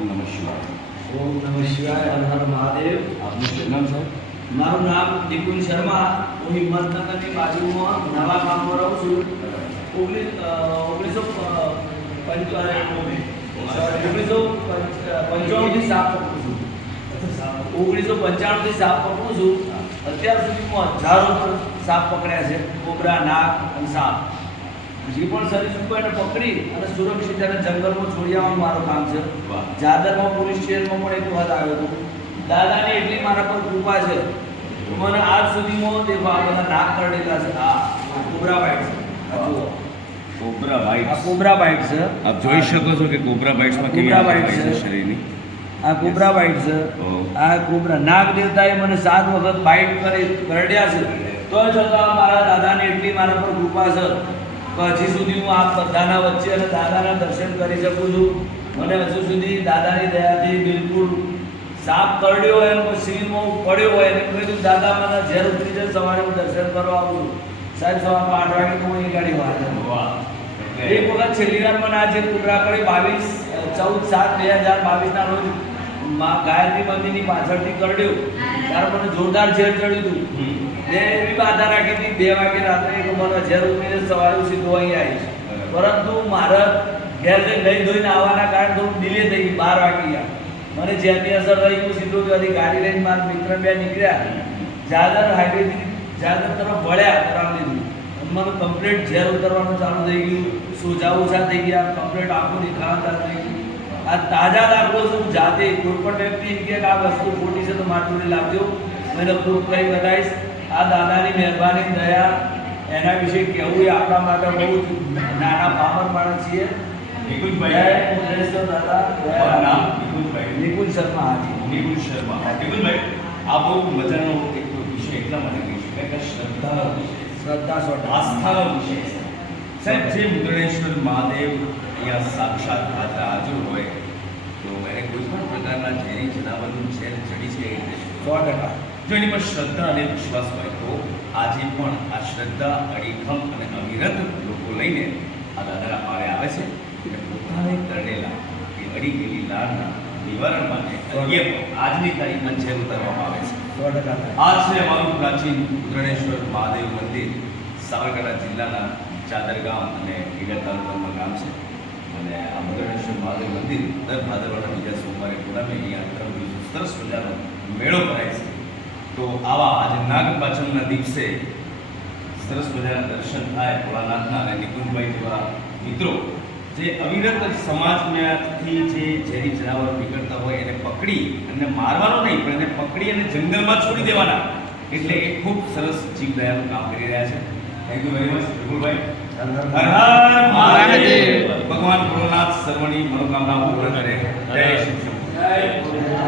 ઓમ નમઃ શિવાય. ઓમ નમઃ શિવાય. હર હર મહાદેવ. આપનું શુભ નામ સાહેબ? મારું નામ નિકુંજ શર્મા. હું હિંમતનગરની બાજુમાં નવા ગામમાં રહું છું. 1995થી સાપ પકડું છું. 1995થી સાપ પકડું છું. અત્યાર સુધીમાં હજારો સાપ પકડ્યા છે. કોબરા, નાગ અને સાપ. જે પણ સરીસૃપો એને પકડી અને સુરક્ષિત એને જંગલમાં છોડી આવવાનું મારું કામ છે. જાદરમાં પોલીસ સ્ટેશનમાં પણ એક વખત આવ્યો હતો. દાદાની એટલી મારા પર કૃપા છે. મને આજ સુધીમાં દેખો આ બધા નાક કરડેલા છે. આ કોબરા બાઇટ છે. આ જુઓ, કોબરા આ બાઇટ્સ. કોબરા બાઇટ છે. આપ જોઈ શકો છો કે કોબરા બાઇટ્સમાં કેવી કોબરા આંખ બાઇટ્સ હોય છે છે. શરીરની. આ કોબરા બાઇટ છે. ઓહ. આ કોબરા નાગ દેવતાએ મને 7 વખત બાઇટ કરી કરડ્યા છે. તો છતાં મારા દાદાની એટલી મારા પર કૃપા છે કે હજી સુધી હું આપ બધાના વચ્ચે અને દાદાના દર્શન કરી શકું છું. મને હજુ સુધી દાદાની દયાથી બિલકુલ સાપ કરડ્યો હોય અને શરીરમાં પડ્યો હોય અને કીધું દાદા મને ઝેર ઉતરી જાય સવારે હું દર્શન કરવા આવું છું. સાહેબ સવારે 5 વાગે તો હું અહીં ગાડી વાળે. વાહ. એક વખત છેલ્લી વાર મને આ જે કોબરા કરી 14/7/2022 રોજ ગાયત્રી મંદિરની પાછળથી કરડ્યું ત્યારે મને જોરદાર ઝેર ચડ્યું હતું. મેં એવી બાધા રાખી હતી 2 વાગે રાત્રે કે મને ઝેર ઉતરીને સવારે હું સીધો અહીં આવીશ. પરંતુ મારા ઘેર જઈને નહીં ધોઈને આવવાના કારણે થોડું ડિલે થઈ ગયું. 12 વાગી ગયા. મને જેની અસર થઈ હું સીધો ત્યાંથી ગાડી લઈને મારા મિત્ર બે નીકળ્યા. જાદર હાઈવેથી જાદર તરફ વળ્યા રામલીથી. મને કમ્પ્લીટ ઝેર ઉતરવાનું ચાલુ થઈ ગયું. સોજા ઓછા થઈ ગયા. કમ્પ્લીટ આંખો દેખાવા ચાલુ થઈ ગયું. આ તાજા દાખલો છું. જાતે કોઈ પણ વ્યક્તિ એમ કહે કે આ વસ્તુ ખોટી છે તો મારી જોડે લાવજો, મેં પ્રૂફ કરી બતાવીશ. આ દાદાની મહેરબાની દયા એના વિશે કહેવું એ આપણા માટે બહુ જ નાના પામર માણસ છીએ. નિકુંજભાઈ. દાદા તમારું નામ? નિકુંજભાઈ. નિકુંજ શર્મા. હાજી. નિકુંજ શર્મા. નિકુંજભાઈ, આ બહુ મજાનો એક વિષય એટલા માટે કહી શકાય કે શ્રદ્ધાનો વિષય છે. શ્રદ્ધા સોટા. આસ્થાનો વિષય છે. સાહેબ, જે મુદ્રણેશ્વર મહાદેવ અહીંયા સાક્ષાત હાજર હોય તો એને કોઈ પણ પ્રકારના ઝેરી જનાવરનું ઝેર ચડી છે એટલે 100%. જો એની પર શ્રદ્ધા અને વિશ્વાસ હોય તો આજે પણ આ શ્રદ્ધા અડીખમ અને અવિરત લોકો લઈને આ દાદાના પારે આવે છે અને પોતાને તરણેલા એ અડી ગયેલી લાળના નિવારણ માટે અહીંયા પણ આજની તારીખમાં ઝેર ઉતારવામાં આવે છે. 100%. આ છે અમારું પ્રાચીન મુદ્રણેશ્વર મહાદેવ મંદિર. સાબરકાંઠા જિલ્લાના ચાદર ગામ અને ઈડર તાલુકામાં ગામ છે. અને આ મુદ્રણેશ્વર મહાદેવ મંદિર દર ભાદરવાના બીજા સોમવારે પૂનમે અહીંયા 3 દિવસ સરસ મજાનો મેળો ભરાય છે. તો આવા આજે નાગપાંચમના દિવસે સરસ મજાના દર્શન થાય ભોળાનાથના અને નિકુંજભાઈ જેવા મિત્રો જે અવિરત સમાજમાંથી જે ઝેરી જનાવરો નીકળતા હોય એને પકડી અને મારવાનો નહીં પણ એને પકડી અને જંગલમાં છોડી દેવાના, એટલે એ ખૂબ સરસ જીવદયાનું કામ કરી રહ્યા છે. Thank you very much નિકુંજભાઈ. Har Har Mahadev. ભગવાન ભોળાનાથ સર્વની મનોકામના પૂર્ણ કરે. જય શ્રી કૃષ્ણ. જય